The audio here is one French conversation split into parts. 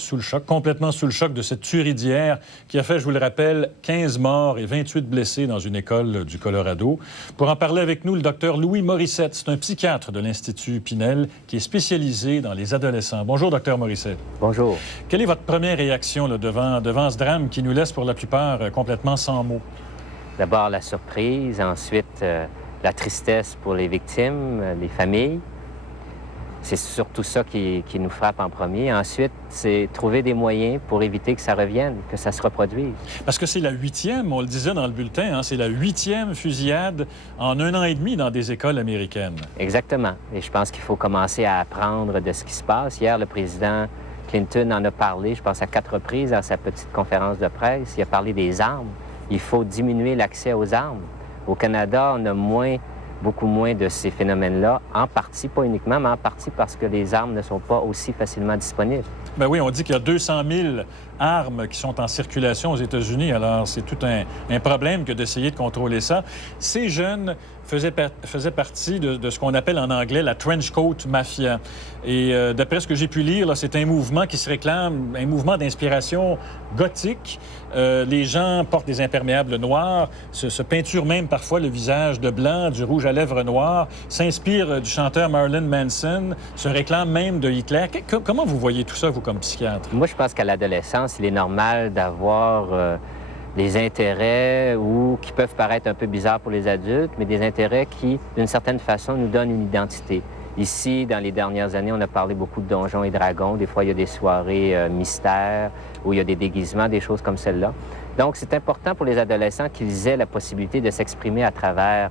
sous le choc, complètement sous le choc de cette tuerie d'hier qui a fait, je vous le rappelle, 15 morts et 28 blessés dans une école du Colorado. Pour en parler avec nous, le docteur Louis Morissette, c'est un psychiatre de l'Institut Pinel qui est spécialisé dans les adolescents. Bonjour, docteur Morissette. Bonjour. Quelle est votre première réaction là, devant ce drame qui nous laisse pour la plupart complètement sans mots? D'abord la surprise, ensuite la tristesse pour les victimes, les familles. C'est surtout ça qui nous frappe en premier. Ensuite, c'est trouver des moyens pour éviter que ça revienne, que ça se reproduise. Parce que c'est la 8e, on le disait dans le bulletin, hein, c'est la 8e fusillade en 1 an et demi dans des écoles américaines. Exactement. Et je pense qu'il faut commencer à apprendre de ce qui se passe. Hier, le président Clinton en a parlé, je pense, à 4 reprises dans sa petite conférence de presse. Il a parlé des armes. Il faut diminuer l'accès aux armes. Au Canada, on a beaucoup moins de ces phénomènes-là, en partie, pas uniquement, mais en partie parce que les armes ne sont pas aussi facilement disponibles. Bien oui, on dit qu'il y a 200 000 armes qui sont en circulation aux États-Unis. Alors, c'est tout un problème que d'essayer de contrôler ça. Ces jeunes faisaient partie de ce qu'on appelle en anglais la trench coat mafia. Et d'après ce que j'ai pu lire, là, c'est un mouvement qui se réclame, un mouvement d'inspiration gothique. Les gens portent des imperméables noirs, se peinturent même parfois le visage de blanc, du rouge à lèvres noir, s'inspirent du chanteur Marilyn Manson, se réclament même de Hitler. Comment vous voyez tout ça, vous, comme psychiatre? Moi, je pense qu'à l'adolescence, il est normal d'avoir des intérêts qui peuvent paraître un peu bizarres pour les adultes, mais des intérêts qui, d'une certaine façon, nous donnent une identité. Ici, dans les dernières années, on a parlé beaucoup de Donjons et Dragons. Des fois, il y a des soirées mystères où il y a des déguisements, des choses comme celle-là. Donc, c'est important pour les adolescents qu'ils aient la possibilité de s'exprimer à travers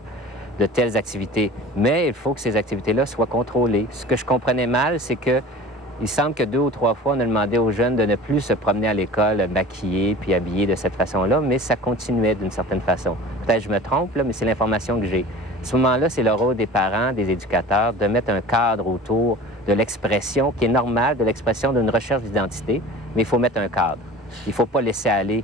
de telles activités. Mais il faut que ces activités-là soient contrôlées. Ce que je comprenais mal, c'est que il semble que 2 ou 3 fois, on a demandé aux jeunes de ne plus se promener à l'école maquillés puis habillés de cette façon-là, mais ça continuait d'une certaine façon. Peut-être que je me trompe, là, mais c'est l'information que j'ai. À ce moment-là, c'est le rôle des parents, des éducateurs, de mettre un cadre autour de l'expression qui est normale, de l'expression d'une recherche d'identité, mais il faut mettre un cadre. Il ne faut pas laisser aller.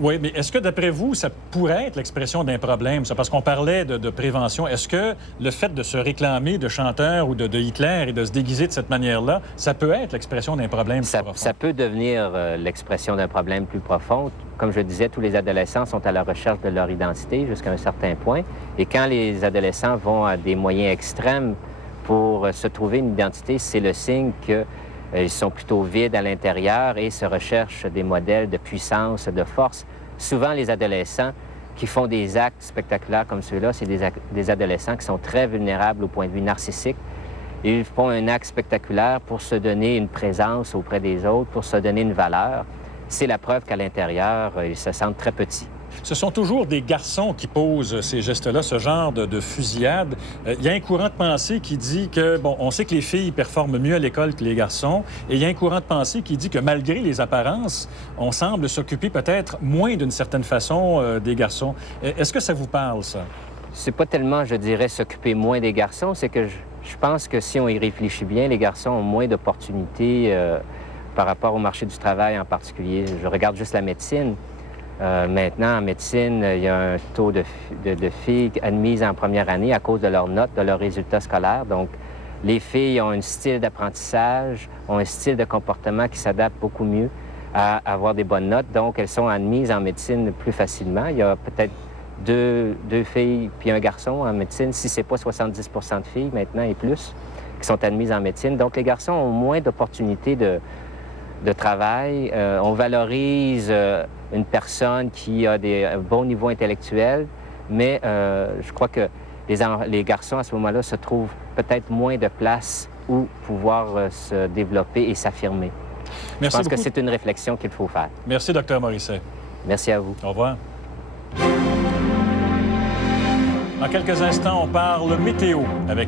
Oui, mais est-ce que, d'après vous, ça pourrait être l'expression d'un problème, ça? Parce qu'on parlait de prévention. Est-ce que le fait de se réclamer de chanteurs ou de Hitler et de se déguiser de cette manière-là, ça peut être l'expression d'un problème plus profond? Ça peut devenir l'expression d'un problème plus profond. Comme je disais, tous les adolescents sont à la recherche de leur identité jusqu'à un certain point. Et quand les adolescents vont à des moyens extrêmes pour se trouver une identité, c'est le signe qu'ils sont plutôt vides à l'intérieur et se recherchent des modèles de puissance, de force. Souvent, les adolescents qui font des actes spectaculaires comme ceux-là, c'est des adolescents qui sont très vulnérables au point de vue narcissique. Ils font un acte spectaculaire pour se donner une présence auprès des autres, pour se donner une valeur. C'est la preuve qu'à l'intérieur, ils se sentent très petits. Ce sont toujours des garçons qui posent ces gestes-là, ce genre de fusillade. Il y a un courant de pensée qui dit que, bon, on sait que les filles performent mieux à l'école que les garçons, et il y a un courant de pensée qui dit que malgré les apparences, on semble s'occuper peut-être moins d'une certaine façon des garçons. Est-ce que ça vous parle, ça? C'est pas tellement, je dirais, s'occuper moins des garçons, c'est que je pense que si on y réfléchit bien, les garçons ont moins d'opportunités par rapport au marché du travail en particulier. Je regarde juste la médecine. Maintenant, en médecine, il y a un taux de filles admises en première année à cause de leurs notes, de leurs résultats scolaires. Donc, les filles ont un style d'apprentissage, ont un style de comportement qui s'adapte beaucoup mieux à avoir des bonnes notes. Donc, elles sont admises en médecine plus facilement. Il y a peut-être deux filles puis un garçon en médecine, si ce n'est pas 70 de filles maintenant et plus, qui sont admises en médecine. Donc, les garçons ont moins d'opportunités de travail. On valorise une personne qui a un bon niveau intellectuel, mais je crois que les garçons, à ce moment-là, se trouvent peut-être moins de place où pouvoir se développer et s'affirmer. Je pense que c'est une réflexion qu'il faut faire. Merci, Dr. Morissette. Merci à vous. Au revoir. Dans quelques instants, on parle météo avec